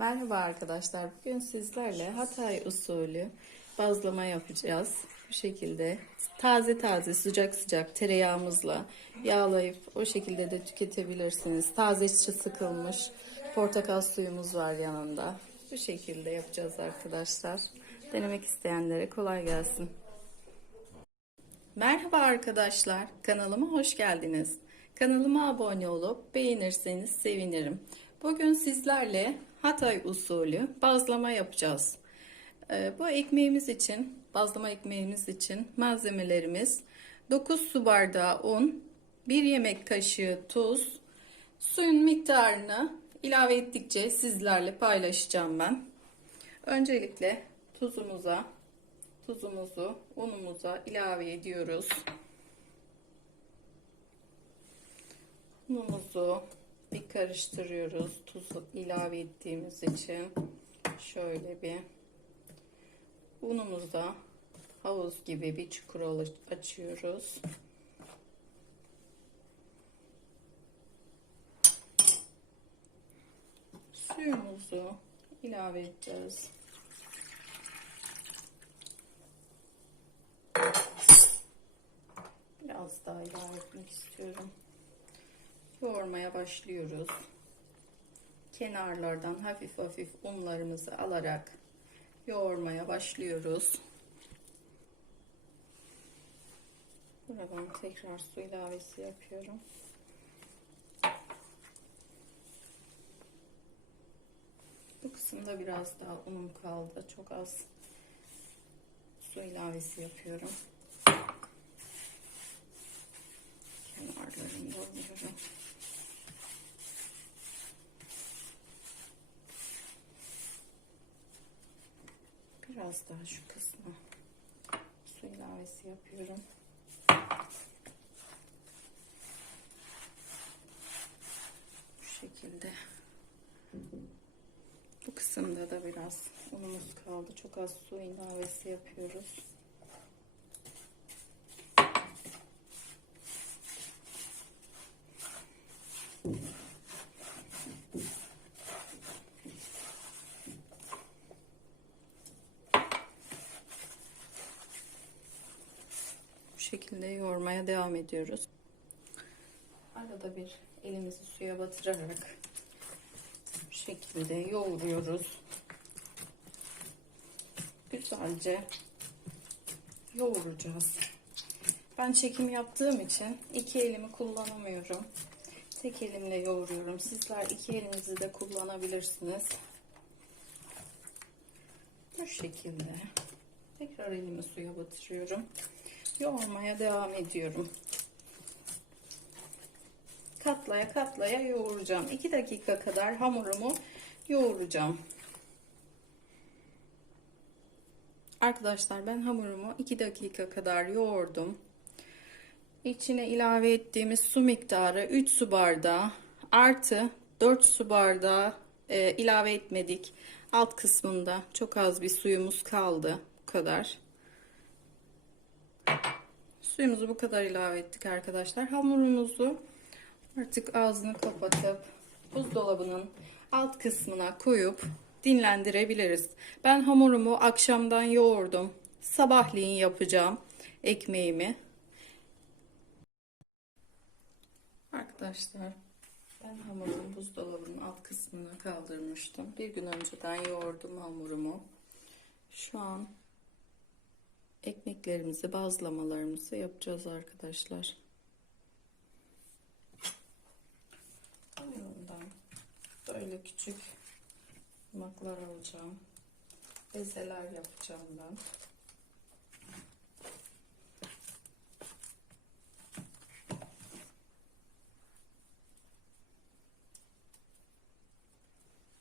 Merhaba arkadaşlar. Bugün sizlerle Hatay usulü bazlama yapacağız. Bu şekilde taze taze sıcak sıcak tereyağımızla yağlayıp o şekilde de tüketebilirsiniz. Taze sıkılmış portakal suyumuz var yanında. Bu şekilde yapacağız arkadaşlar. Denemek isteyenlere kolay gelsin. Merhaba arkadaşlar. Kanalıma hoş geldiniz. Kanalıma abone olup beğenirseniz sevinirim. Bugün sizlerle Hatay usulü bazlama yapacağız. Ee, Bu ekmeğimiz için, bazlama ekmeğimiz için malzemelerimiz 9 su bardağı un, 1 yemek kaşığı tuz, suyun miktarını ilave ettikçe sizlerle paylaşacağım ben. Öncelikle tuzumuza, tuzumuzu unumuza ilave ediyoruz. Unumuzu bir karıştırıyoruz. Tuzu ilave ettiğimiz için şöyle bir unumuzda havuz gibi bir çukur açıyoruz. Suyumuzu ilave edeceğiz. Biraz daha ilave etmek istiyorum. Yoğurmaya başlıyoruz. Kenarlardan hafif hafif unlarımızı alarak yoğurmaya başlıyoruz. Buradan tekrar su ilavesi yapıyorum. Bu kısımda biraz daha unum kaldı. Çok az su ilavesi yapıyorum. Kenarlarını dolduruyorum. Biraz daha şu kısmı su ilavesi yapıyorum. Bu şekilde. Bu kısımda da biraz unumuz kaldı. Çok az su ilavesi yapıyoruz. Bu şekilde yoğurmaya devam ediyoruz. Arada bir elimizi suya batırarak bu şekilde yoğuruyoruz. Güzelce yoğuracağız. Ben çekim yaptığım için iki elimi kullanamıyorum. Tek elimle yoğuruyorum. Sizler iki elinizi de kullanabilirsiniz. Bu şekilde. Tekrar elimi suya batırıyorum. Yoğurmaya devam ediyorum. Katlaya katlaya yoğuracağım. 2 dakika kadar hamurumu yoğuracağım. Arkadaşlar ben hamurumu 2 dakika kadar yoğurdum. İçine ilave ettiğimiz su miktarı 3 su bardağı artı 4 su bardağı e, ilave etmedik. Alt kısmında çok az bir suyumuz kaldı. Bu kadar. Suyumuzu bu kadar ilave ettik arkadaşlar. Hamurumuzu artık ağzını kapatıp buzdolabının alt kısmına koyup dinlendirebiliriz. Ben hamurumu akşamdan yoğurdum. Sabahleyin yapacağım ekmeğimi. Arkadaşlar ben hamurumu buzdolabının alt kısmına kaldırmıştım. Bir gün önceden yoğurdum hamurumu. Şu an ekmeklerimizi, bazlamalarımızı yapacağız arkadaşlar. Bundan böyle küçük yumaklar alacağım. Bezeler yapacağım ben.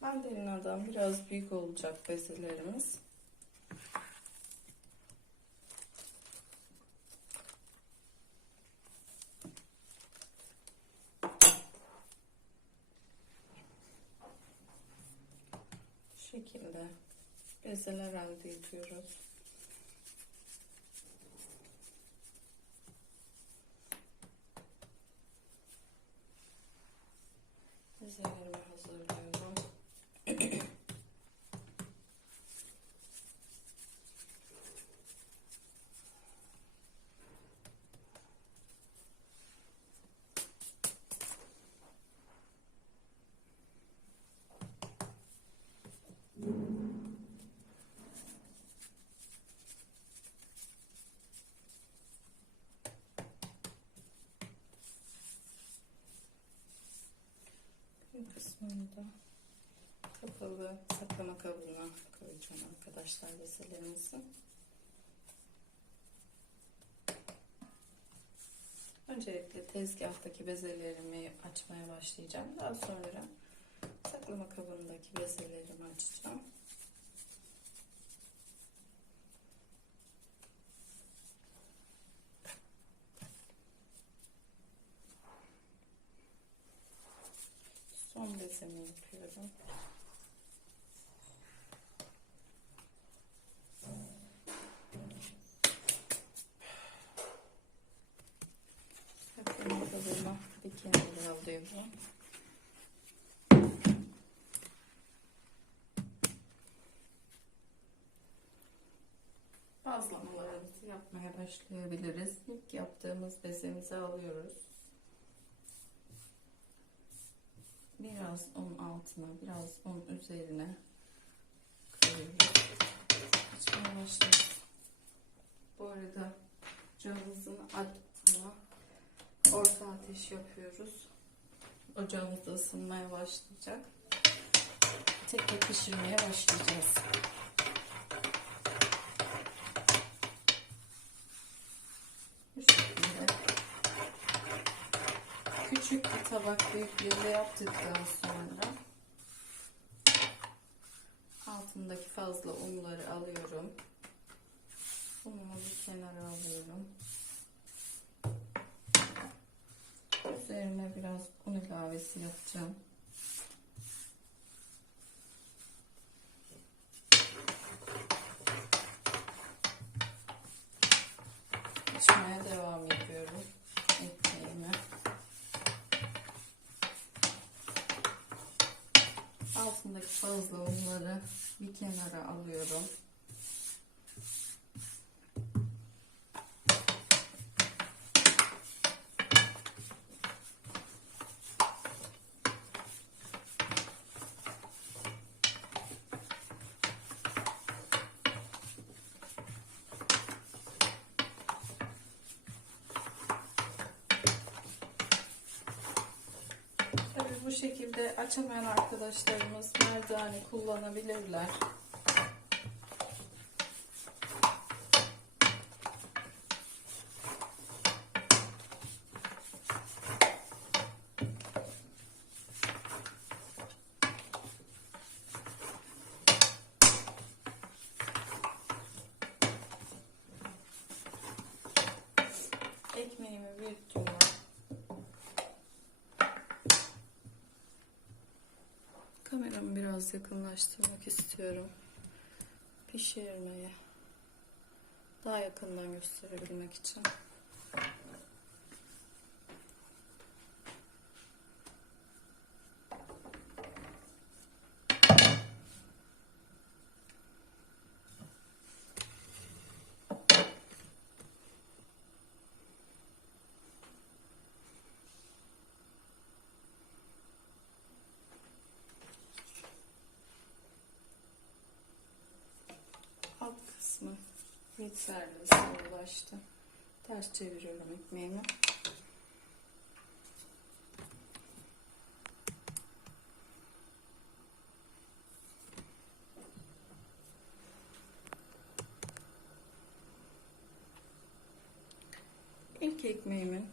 Mandalinadan biraz büyük olacak bezelerimiz. şekilde bezeler elde ediyoruz. Bezelerimi hazırlıyorum. Sonra da kapalı saklama kabına koyacağım arkadaşlar bezelerimizi. Öncelikle tezgahtaki bezelerimi açmaya başlayacağım. Daha sonra saklama kabındaki bezelerimi açacağım. Son bezemi yapıyorum. Kabıma bir kenara alıyorum. Bazlamalarımızı yapmaya başlayabiliriz. İlk yaptığımız bezemizi alıyoruz. Biraz un altına, biraz un üzerine koyuyoruz. Açmaya. Bu arada ocağımızın altına orta ateş yapıyoruz. Ocağımız ısınmaya başlayacak. Tek tek pişirmeye başlayacağız. Bu şekilde küçük bir tabak büyüklüğünde yaptıktan sonra altındaki fazla unları alıyorum. Unumu bir kenara alıyorum. Üzerine biraz un ilavesi yapacağım. Açmaya devam ediyorum ekmeğimi. Altındaki fazla unları bir kenara alıyorum. Bu şekilde açamayan arkadaşlarımız merdane kullanabilirler. Ekmeğimi ben. Biraz yakınlaştırmak istiyorum. Pişirmeye. Daha yakından gösterebilmek için. Alt kısmı yeterli ulaştı. Ters çeviriyorum ekmeğimi. İlk ekmeğimin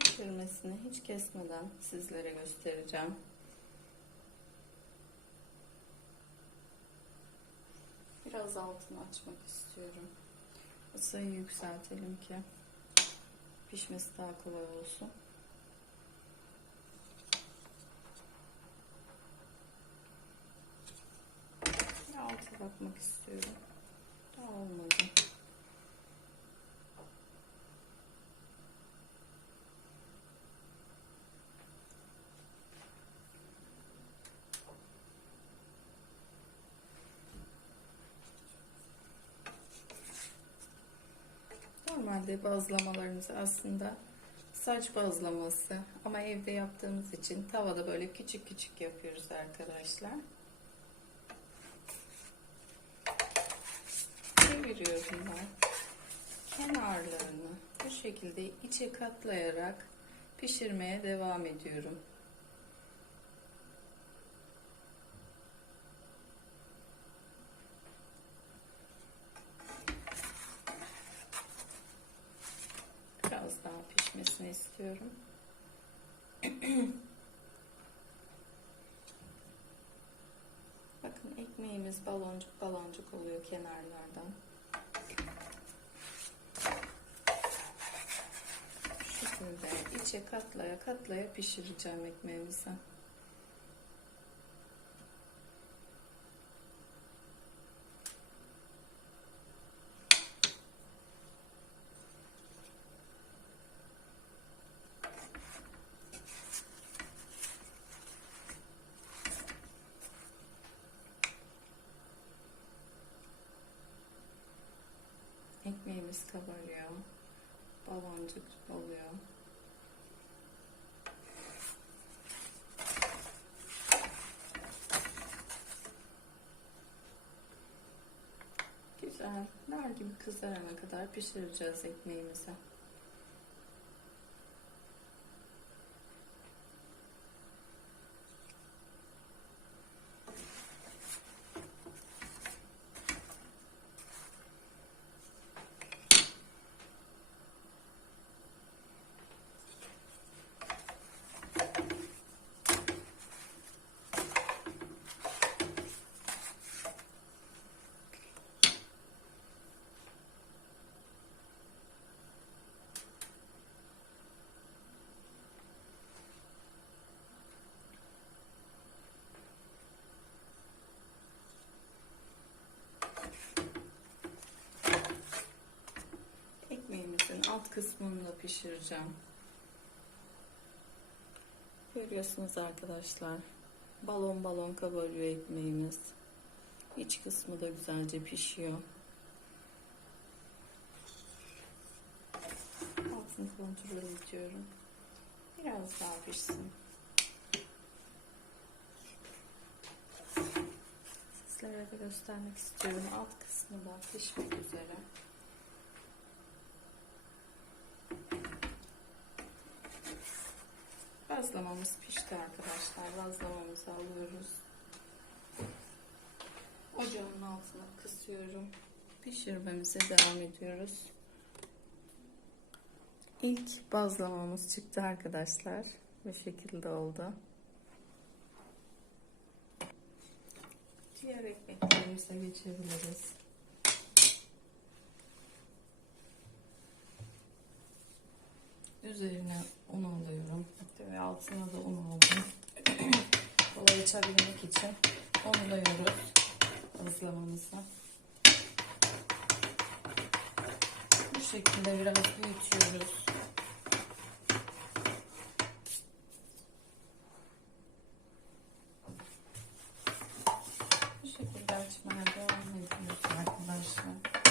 pişirmesini hiç kesmeden sizlere göstereceğim. Biraz altını açmak istiyorum. Isıyı yükseltelim ki pişmesi daha kolay olsun. Alta bakmak istiyorum. Daha olmadı. Normalde bazlamalarımız aslında saç bazlaması ama evde yaptığımız için tavada böyle küçük küçük yapıyoruz arkadaşlar. Çeviriyorum ben. Kenarlarını bu şekilde içe katlayarak pişirmeye devam ediyorum. İstiyorum. Bakın ekmeğimiz baloncuk baloncuk oluyor kenarlardan. Şu şekilde içe katlaya katlaya pişireceğim ekmeğimizi. Ekmeğimiz kabarıyor. Baloncuk oluyor. Güzel. Nar gibi kızarana kadar pişireceğiz ekmeğimizi. Ekmeğimizin alt kısmını da pişireceğim. Görüyorsunuz arkadaşlar. Balon balon kabarıyor ekmeğimiz. İç kısmı da güzelce pişiyor. Altını kontrol ediyorum. Biraz daha pişsin. Sizlere de göstermek istiyorum. Alt kısmı da pişmek üzere. Bazlamamız pişti arkadaşlar. Bazlamamızı alıyoruz. Ocağın altına kısıyorum. Pişirmemize devam ediyoruz. İlk bazlamamız çıktı arkadaşlar. Bu şekilde oldu. Diğer ekmeklerimize geçebiliriz. Üzerine un alıyorum. Ve altına da un aldım. Kolay açabilmek için unluyoruz ızlamamızı. Bu şekilde biraz büyütüyoruz. Bu şekilde açmaya devam ediyoruz arkadaşlar.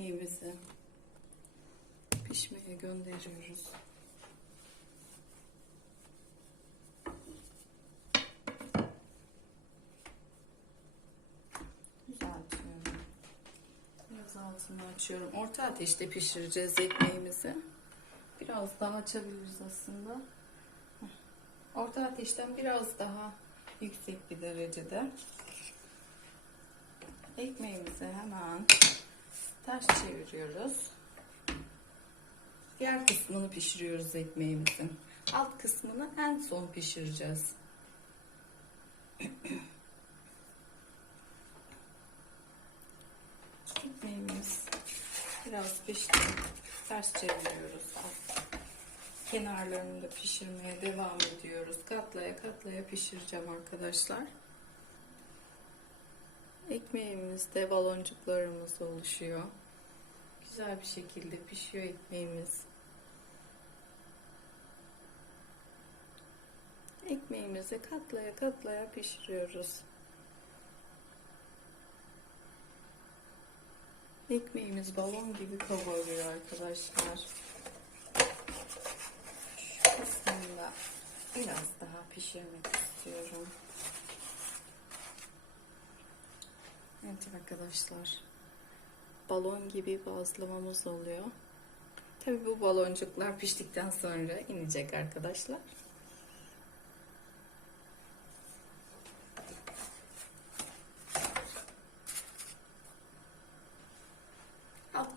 Ekmeğimizi pişmeye gönderiyoruz. Düzeltiyorum. Biraz altını açıyorum. Orta ateşte pişireceğiz ekmeğimizi. Biraz daha açabiliriz aslında. Orta ateşten biraz daha yüksek bir derecede. Ekmeğimizi hemen ters çeviriyoruz. Diğer kısmını pişiriyoruz ekmeğimizin. Alt kısmını en son pişireceğiz. Ekmeğimiz biraz pişti. Ters çeviriyoruz. Kenarlarını da pişirmeye devam ediyoruz. Katlaya katlaya pişireceğim arkadaşlar. Ekmeğimizde baloncuklarımız oluşuyor. Güzel bir şekilde pişiyor ekmeğimiz. Ekmeğimizi katlaya katlaya pişiriyoruz. Ekmeğimiz balon gibi kabarıyor arkadaşlar. Şu kısmında biraz daha pişirmek istiyorum. Evet arkadaşlar. Balon gibi bazlamamız oluyor. Tabii bu baloncuklar piştikten sonra inecek arkadaşlar.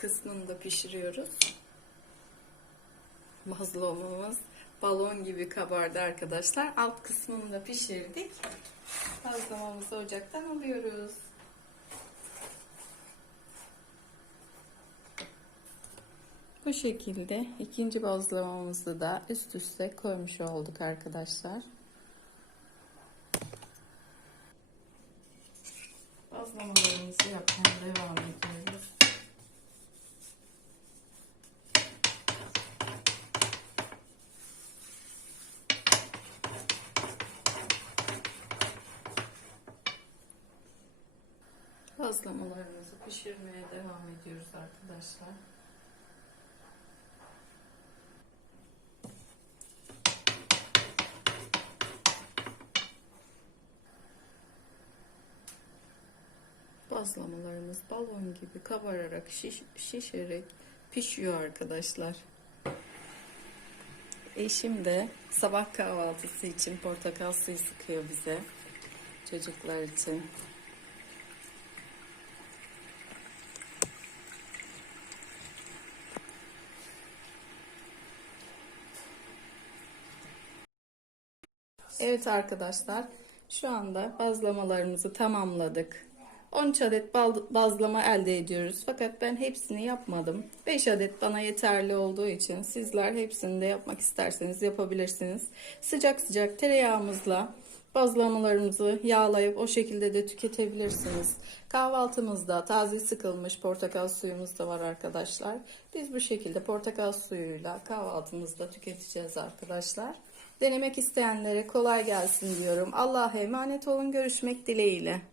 Kısmını da pişiriyoruz. Bazlamamız balon gibi kabardı arkadaşlar. Alt kısmını da pişirdik. Bazlamamızı ocaktan alıyoruz. Bu şekilde ikinci bazlamamızı da üst üste koymuş olduk arkadaşlar. Bazlamalarımızı yapmaya devam ediyoruz. Bazlamalarımızı pişirmeye devam ediyoruz arkadaşlar. Bazlamalarımız balon gibi kabararak, şiş, şişerek pişiyor arkadaşlar. Eşim de sabah kahvaltısı için portakal suyu sıkıyor bize. Çocuklar için. Evet arkadaşlar şu anda bazlamalarımızı tamamladık. 13 adet bazlama elde ediyoruz. Fakat ben hepsini yapmadım. 5 adet bana yeterli olduğu için sizler hepsini de yapmak isterseniz yapabilirsiniz. Sıcak sıcak tereyağımızla bazlamalarımızı yağlayıp o şekilde de tüketebilirsiniz. Kahvaltımızda taze sıkılmış portakal suyumuz da var arkadaşlar. Biz bu şekilde portakal suyuyla kahvaltımızda tüketeceğiz arkadaşlar. Denemek isteyenlere kolay gelsin diyorum. Allah'a emanet olun. Görüşmek dileğiyle.